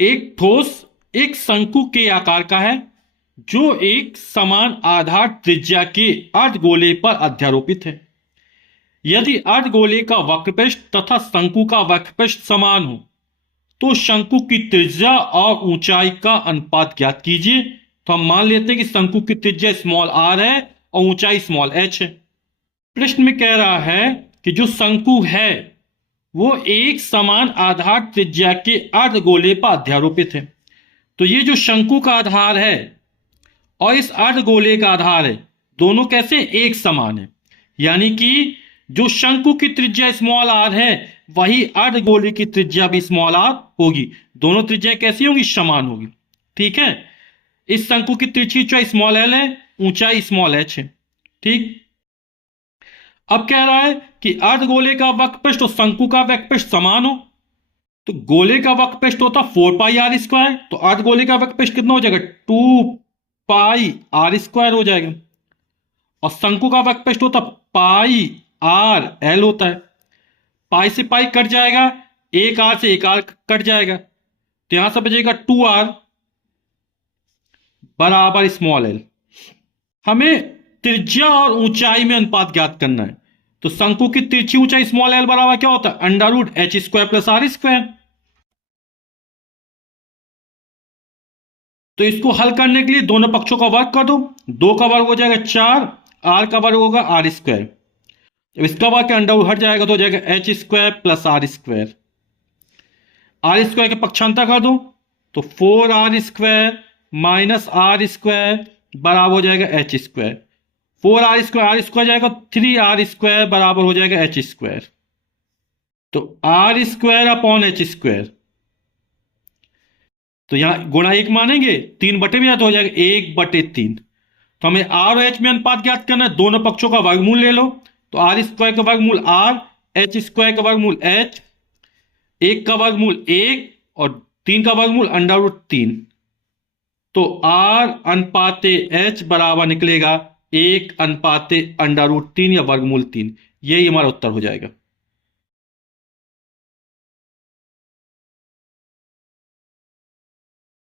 एक ठोस एक शंकु के आकार का है जो एक समान आधार त्रिज्या के अर्धगोले पर अध्यारोपित है। यदि अर्धगोले का वक्रपृष्ठ तथा शंकु का वक्रपृष्ठ समान हो तो शंकु की त्रिज्या और ऊंचाई का अनुपात ज्ञात कीजिए। तो हम मान लेते हैं कि शंकु की त्रिज्या स्मॉल आर है और ऊंचाई स्मॉल एच है। प्रश्न में कह रहा है कि जो शंकु है वो एक समान आधार त्रिज्या के अर्धगोले पर अध्यारोपित है। तो ये जो शंकु का आधार है और इस अर्धगोले का आधार है, दोनों कैसे एक समान है, यानी कि जो शंकु की त्रिज्या स्मॉल आर है वही अर्धगोले की त्रिज्या भी स्मॉल आर होगी। दोनों त्रिज्या कैसी होगी, समान होगी। ठीक है। इस शंकु की तिरछी ऊंचाई स्मॉल एल है, ऊंचाई स्मॉल एच है। ठीक। अब कह रहा है कि अर्धगोले का वक्रपृष्ठ और शंकु का वक्रपृष्ठ समान हो। तो गोले का वक्रपृष्ठ होता 4 पाई r², तो अर्धगोले का वक्रपृष्ठ कितना हो जाएगा, 2 पाई r² हो जाएगा। और शंकु का वक्रपृष्ठ होता पाई r l होता है। पाई से पाई कट जाएगा, एक आर से एक आर कट जाएगा, तो यहां से बचेगा 2r बराबर स्मॉल एल। हमें त्रिज्या और ऊंचाई में अनुपात ज्ञात करना है। तो शंकु की तिरछी ऊंचाई स्मॉल एल बराबर क्या होता है, √h² + r²। तो इसको हल करने के लिए दोनों पक्षों का वर्ग कर दो। 2 का वर्ग हो जाएगा 4, r का वर्ग होगा r²। जब इसका वर्ग अंडर हट जाएगा तो हो जाएगा h² + r²। r² के पक्षांतर कर दो तो 4r² - r² बराबर हो जाएगा h²। 4r² जाएगा 3r² बराबर हो जाएगा h²। तो r²/h², तो यहां गुणा 1 मानेंगे, 3 बटे में तो हो जाएगा 1/3। तो हमें r और h में अनुपात ज्ञात करना है। दोनों पक्षों का वर्गमूल ले लो। तो r² का वर्गमूल r, h² का वर्गमूल h, 1 का वर्गमूल 1 और 3 का वर्गमूल √3। तो r/h बराबर निकलेगा 1/√3 या वर्गमूल 3। यही हमारा उत्तर हो जाएगा।